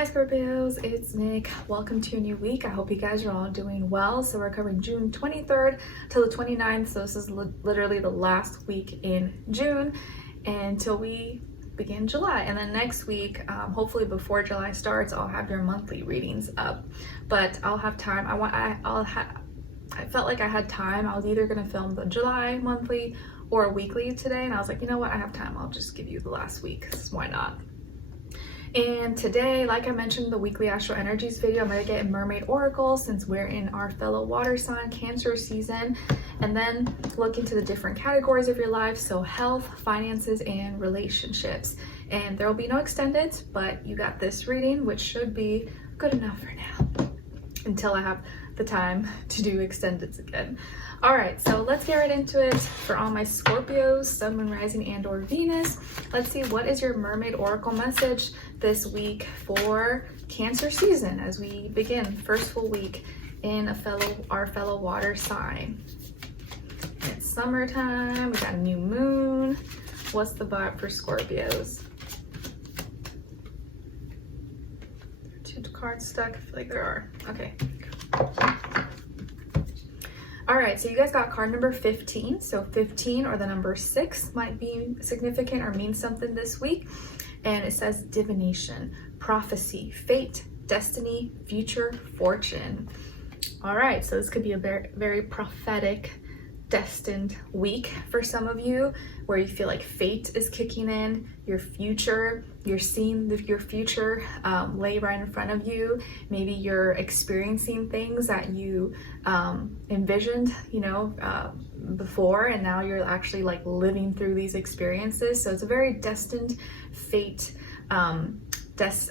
Hi Scorpios, it's Nick. Welcome to a new week. I hope you guys are all doing well. So we're covering June 23rd till the 29th. So this is literally the last week in June until we begin July. And then next week, hopefully before July starts, I'll have your monthly readings up. But I'll have time. I felt like I had time. I was either gonna film the July monthly or a weekly today. And I was like, you know what? I have time. I'll just give you the last week, 'cause why not? And today, like I mentioned in the weekly astro energies video, I'm going to get a Mermaid oracle since we're in our fellow water sign Cancer season, and then look into the different categories of your life, so health, finances, and relationships. And there will be no extended, but you got this reading, which should be good enough for now until I have the time to do extendeds again. All right, so let's get right into it. For all my Scorpios, Sun, Moon, Rising, and or Venus, let's see, what is your Mermaid oracle message this week for Cancer season as we begin first full week in our fellow water sign. It's summertime, we got a new moon. What's the vibe for Scorpios? Two cards stuck, I feel like there are. Okay. All right, so you guys got card number 15. So 15 or the number 6 might be significant or mean something this week. And it says divination, prophecy, fate, destiny, future, fortune. All right, so this could be a very, very prophetic, destined week for some of you, where you feel like fate is kicking in, your future, you're seeing your future lay right in front of you. Maybe you're experiencing things that you envisioned, before, and now you're actually like living through these experiences. So it's a very destined fate, what's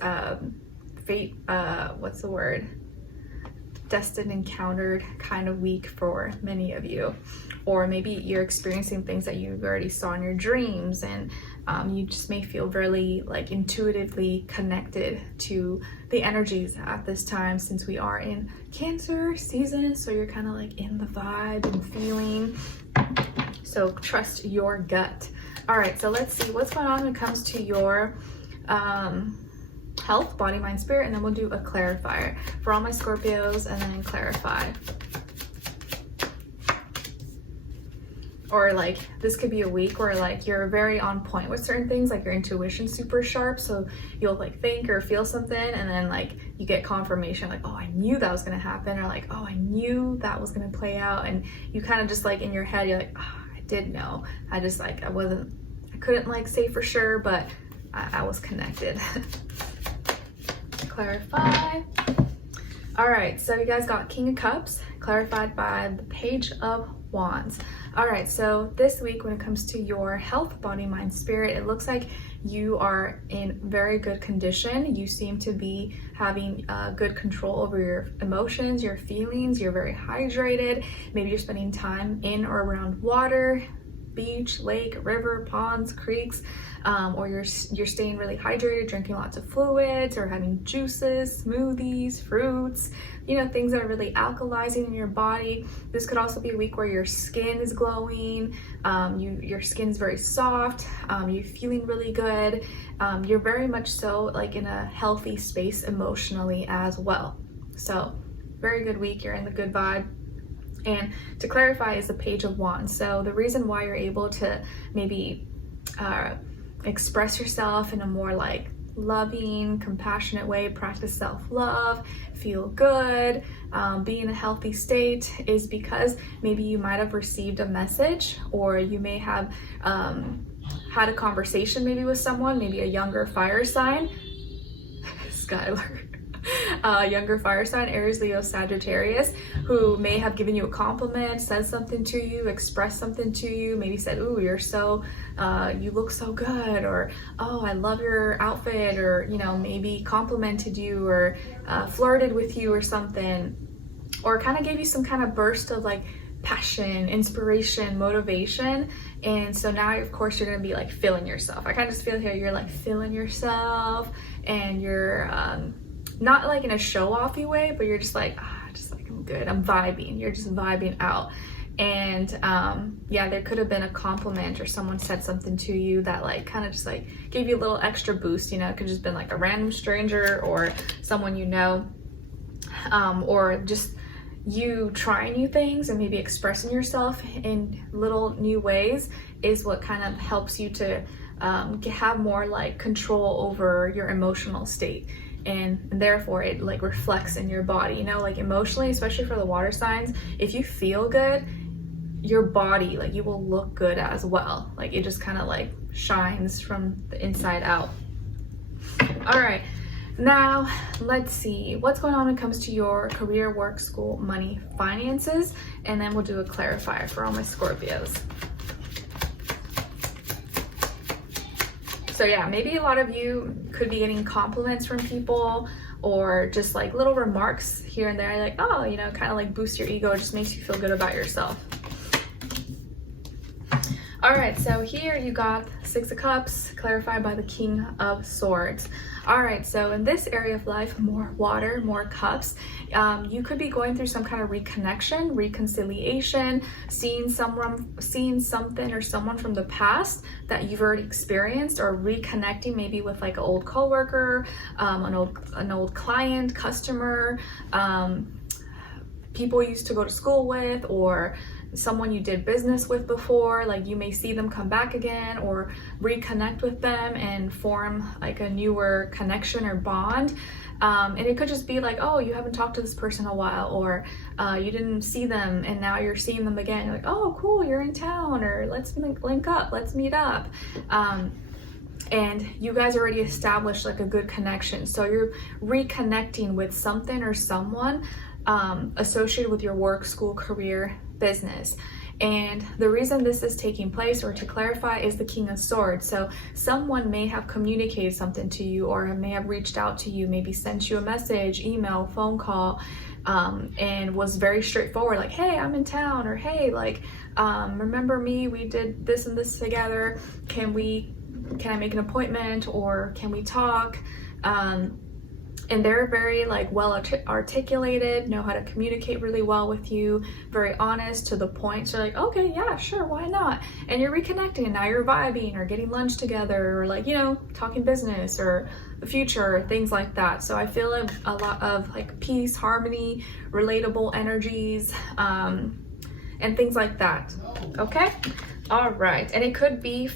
the word? Destined encountered kind of week for many of you. Or maybe you're experiencing things that you already saw in your dreams, and you just may feel really like intuitively connected to the energies at this time, since we are in Cancer season. So you're kind of like in the vibe and feeling. So trust your gut. All right, so let's see what's going on when it comes to your health, body, mind, spirit, and then we'll do a clarifier for all my Scorpios and then clarify. Or like this could be a week where like you're very on point with certain things, like your intuition's super sharp, so you'll like think or feel something and then like you get confirmation like, oh, I knew that was gonna happen, or like, oh, I knew that was gonna play out, and you kind of just like in your head you're like, oh, I did know, I just like I couldn't like say for sure, but I was connected. Clarify. All right, so you guys got King of Cups clarified by the Page of Wands. All right, so this week when it comes to your health, body, mind, spirit, it looks like you are in very good condition. You seem to be having good control over your emotions, your feelings. You're very hydrated. Maybe you're spending time in or around water, beach, lake, river, ponds, creeks, or you're staying really hydrated, drinking lots of fluids, or having juices, smoothies, fruits, things that are really alkalizing in your body. This could also be a week where your skin is glowing, your skin's very soft, you're feeling really good, you're very much so like in a healthy space emotionally as well. So very good week, you're in the good vibe. And to clarify is the Page of Wands. So the reason why you're able to maybe express yourself in a more like loving, compassionate way, practice self-love, feel good, be in a healthy state, is because maybe you might have received a message, or you may have had a conversation maybe with someone, maybe a younger fire sign, Skylar. Younger fire sign, Aries, Leo, Sagittarius, who may have given you a compliment, said something to you, expressed something to you, maybe said, ooh, you look so good, or oh, I love your outfit, or maybe complimented you, or flirted with you or something, or kind of gave you some kind of burst of like passion, inspiration, motivation. And so now of course you're gonna be like feeling yourself. I kind of just feel here you're like feeling yourself, and you're not like in a show-offy way, but you're just like I'm good, I'm vibing. You're just vibing out. And yeah, there could have been a compliment or someone said something to you that like kind of just like gave you a little extra boost, you know. It could have just been like a random stranger or someone you know, or just you trying new things and maybe expressing yourself in little new ways is what kind of helps you to have more like control over your emotional state. And therefore it like reflects in your body, you know, like emotionally, especially for the water signs. If you feel good, your body, like you will look good as well. Like it just kind of like shines from the inside out. All right, now let's see what's going on when it comes to your career, work, school, money, finances, and then we'll do a clarifier for all my Scorpios. So yeah, maybe a lot of you could be getting compliments from people or just like little remarks here and there, like, oh, you know, kind of like boost your ego. It just makes you feel good about yourself. All right, so here you got Six of Cups, clarified by the King of Swords. All right, so in this area of life, more water, more cups, you could be going through some kind of reconnection, reconciliation, seeing something or someone from the past that you've already experienced, or reconnecting maybe with like an old coworker, an old client, customer, people you used to go to school with, or someone you did business with before. Like you may see them come back again or reconnect with them and form like a newer connection or bond. And it could just be like, oh, you haven't talked to this person in a while, or you didn't see them and now you're seeing them again. You're like, oh, cool, you're in town, or let's link up, let's meet up. And you guys already established like a good connection. So you're reconnecting with something or someone associated with your work, school, career, business. And the reason this is taking place, or to clarify, is the King of Swords. So someone may have communicated something to you, or may have reached out to you, maybe sent you a message, email, phone call, and was very straightforward, like, hey, I'm in town, or hey, like, remember me, we did this and this together, can I make an appointment, or can we talk? And they're very like well articulated, know how to communicate really well with you, very honest, to the point. So like, okay, yeah, sure, why not? And you're reconnecting, and now you're vibing or getting lunch together, or like, you know, talking business or the future, or things like that. So I feel a lot of like peace, harmony, relatable energies, and things like that. Okay, all right. And it could be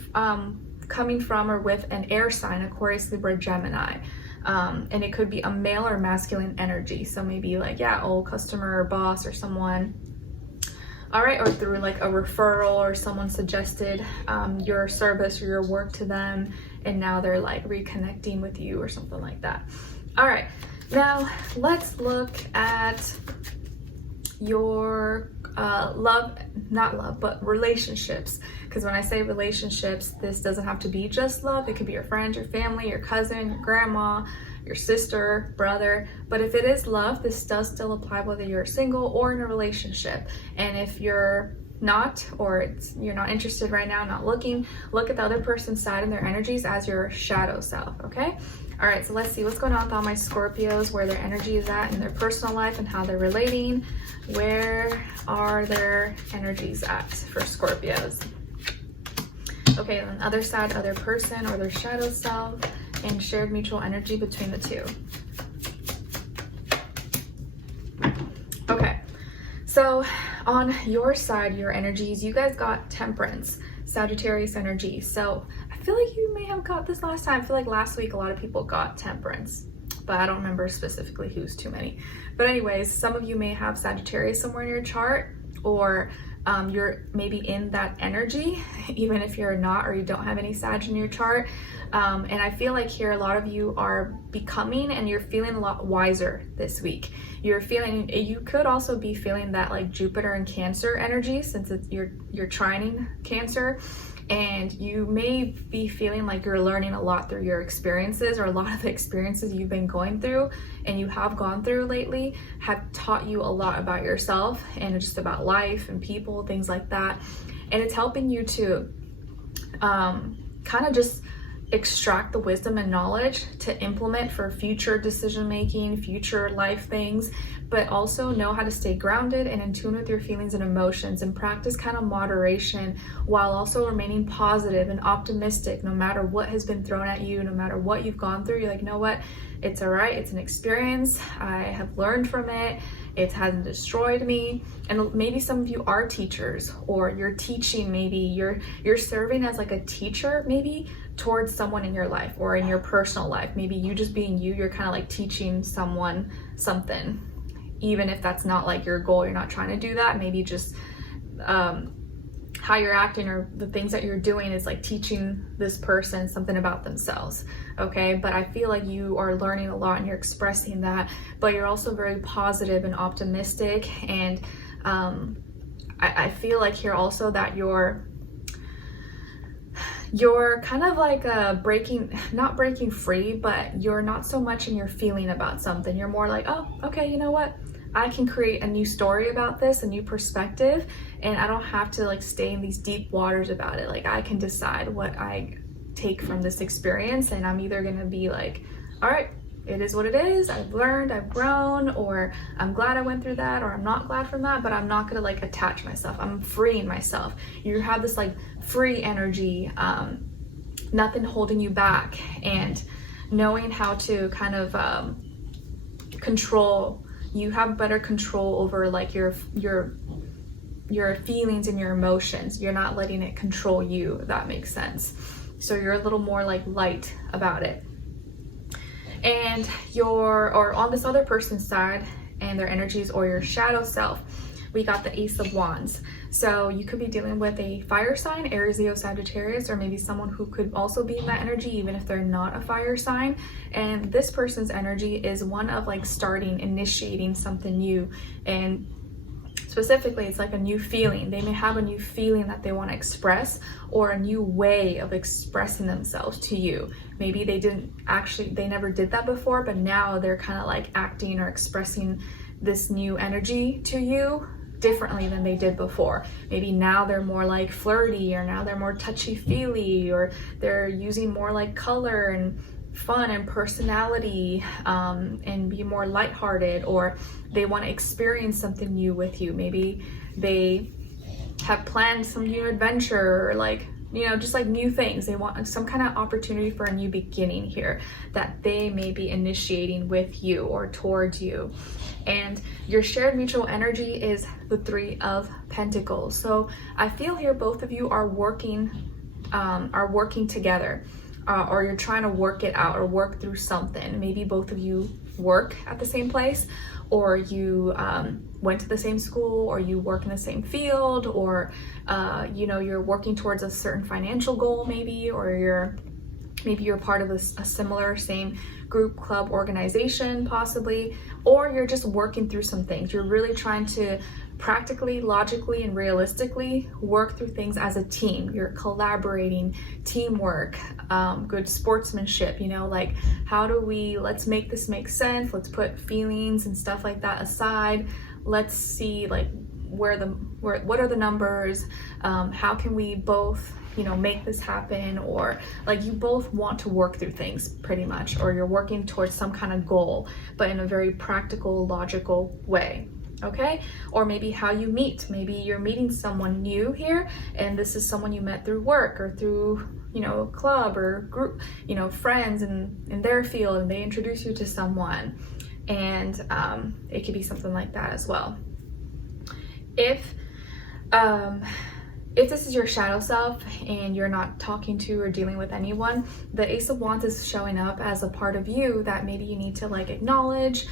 coming from or with an air sign, Aquarius, Libra, Gemini. And it could be a male or masculine energy. So maybe like, yeah, old customer or boss or someone. All right, or through like a referral, or someone suggested your service or your work to them, and now they're like reconnecting with you or something like that. All right, now let's look at your but relationships. Because when I say relationships, this doesn't have to be just love. It could be your friends, your family, your cousin, your grandma, your sister, brother. But if it is love, this does still apply whether you're single or in a relationship. And if you're not, or you're not interested right now, not looking, look at the other person's side and their energies as your shadow self, okay? All right, so let's see what's going on with all my Scorpios, where their energy is at in their personal life and how they're relating. Where are their energies at for Scorpios? Okay, on the other side, other person or their shadow self, and shared mutual energy between the two. Okay, so on your side, your energies, you guys got Temperance, Sagittarius energy. So I feel like you may have got this last time. I feel like last week a lot of people got Temperance, but I don't remember specifically who's too many. But anyways, some of you may have Sagittarius somewhere in your chart, or you're maybe in that energy, even if you're not, or you don't have any Sag in your chart. And I feel like here a lot of you are becoming, and you're feeling a lot wiser this week. You could also be feeling that like Jupiter and Cancer energy, since you're trining Cancer. And you may be feeling like you're learning a lot through your experiences, or a lot of the experiences you've been going through and you have gone through lately have taught you a lot about yourself and just about life and people, things like that. And it's helping you to kind of just extract the wisdom and knowledge to implement for future decision making, future life things, but also know how to stay grounded and in tune with your feelings and emotions, and practice kind of moderation while also remaining positive and optimistic no matter what has been thrown at you, no matter what you've gone through. You're like, you know what, it's all right, it's an experience, I have learned from it, it hasn't destroyed me. And maybe some of you are teachers, or you're teaching, maybe you're serving as like a teacher maybe towards someone in your life or in your personal life. Maybe you just being you're kind of like teaching someone something, even if that's not like your goal, you're not trying to do that. Maybe just how you're acting or the things that you're doing is like teaching this person something about themselves, okay? But I feel like you are learning a lot and you're expressing that, but you're also very positive and optimistic. And I feel like here also that you're kind of like not breaking free, but you're not so much in your feeling about something. You're more like, oh, okay, you know what? I can create a new story about this, a new perspective, and I don't have to like stay in these deep waters about it. Like I can decide what I take from this experience, and I'm either gonna be like, all right, it is what it is, I've learned, I've grown, or I'm glad I went through that, or I'm not glad from that, but I'm not gonna like attach myself. I'm freeing myself. You have this like free energy, nothing holding you back, and knowing how to kind of control. You have better control over like your feelings and your emotions. You're not letting it control you, if that makes sense. So you're a little more like light about it. And or on this other person's side and their energies, or your shadow self, we got the Ace of Wands. So you could be dealing with a fire sign, Aries, Leo, Sagittarius, or maybe someone who could also be in that energy, even if they're not a fire sign. And this person's energy is one of like starting, initiating something new. And specifically, it's like a new feeling. They may have a new feeling that they want to express, or a new way of expressing themselves to you. Maybe they never did that before, but now they're kind of like acting or expressing this new energy to you differently than they did before. Maybe now they're more like flirty, or now they're more touchy-feely, or they're using more like color and fun and personality, and be more lighthearted, or they want to experience something new with you. Maybe they have planned some new adventure, or like, you know, just like new things. They want some kind of opportunity for a new beginning here that they may be initiating with you or towards you. And your shared mutual energy is the Three of Pentacles. So I feel here both of you are working together, or you're trying to work it out or work through something. Maybe both of you work at the same place, or you went to the same school, or you work in the same field, or you know, you're working towards a certain financial goal maybe, or you're part of a similar same group, club, organization possibly, or you're just working through some things. You're really trying to practically, logically, and realistically work through things as a team. You're collaborating, teamwork, good sportsmanship, you know, like let's make this make sense. Let's put feelings and stuff like that aside. Let's see like what are the numbers? How can we both, you know, make this happen? Or like you both want to work through things pretty much, or you're working towards some kind of goal, but in a very practical, logical way. Okay? Or maybe how you meet. Maybe you're meeting someone new here, and this is someone you met through work, or through, you know, a club or group, you know, friends in their field, and they introduce you to someone. And it could be something like that as well. If this is your shadow self and you're not talking to or dealing with anyone, the Ace of Wands is showing up as a part of you that maybe you need to like acknowledge,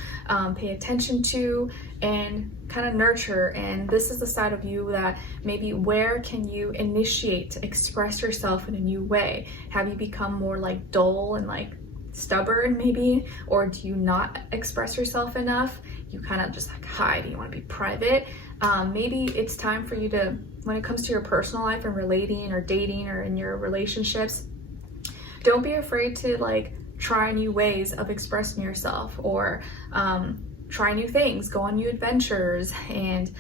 pay attention to, and kind of nurture. And this is the side of you that maybe where can you initiate to express yourself in a new way? Have you become more like dull and like stubborn maybe? Or do you not express yourself enough? You kind of just like hide, you want to be private. Maybe it's time for you to, when it comes to your personal life and relating or dating or in your relationships, don't be afraid to like try new ways of expressing yourself, or try new things, go on new adventures, and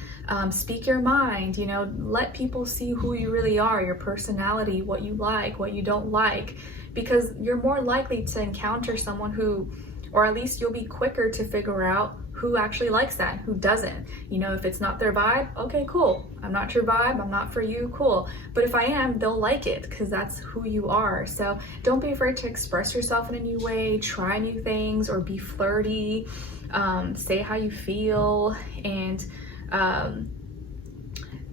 speak your mind. You know, let people see who you really are, your personality, what you like, what you don't like, because you're more likely to encounter someone who, or at least you'll be quicker to figure out who actually likes that, who doesn't. You know, if it's not their vibe, okay, cool. I'm not your vibe, I'm not for you, cool. But if I am, they'll like it because that's who you are. So don't be afraid to express yourself in a new way, try new things, or be flirty, say how you feel, and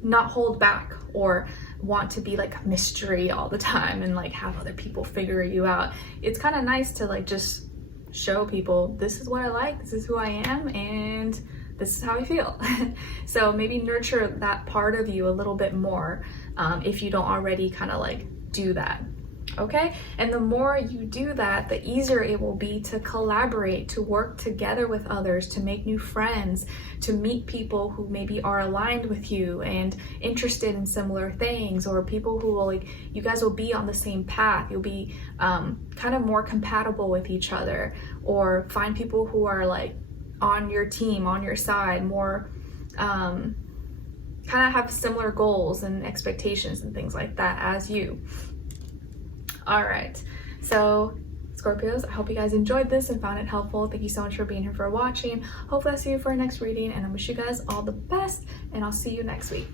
not hold back or want to be like a mystery all the time and like have other people figure you out. It's kind of nice to like just show people, this is what I like, this is who I am, and this is how I feel. So maybe nurture that part of you a little bit more if you don't already kind of like do that. Okay, and the more you do that, the easier it will be to collaborate, to work together with others, to make new friends, to meet people who maybe are aligned with you and interested in similar things, or people who will like, you guys will be on the same path, you'll be kind of more compatible with each other, or find people who are like on your team, on your side, more kind of have similar goals and expectations and things like that as you. All right, so Scorpios, I hope you guys enjoyed this and found it helpful. Thank you so much for being here, for watching. Hopefully I'll see you for our next reading, and I wish you guys all the best, and I'll see you next week.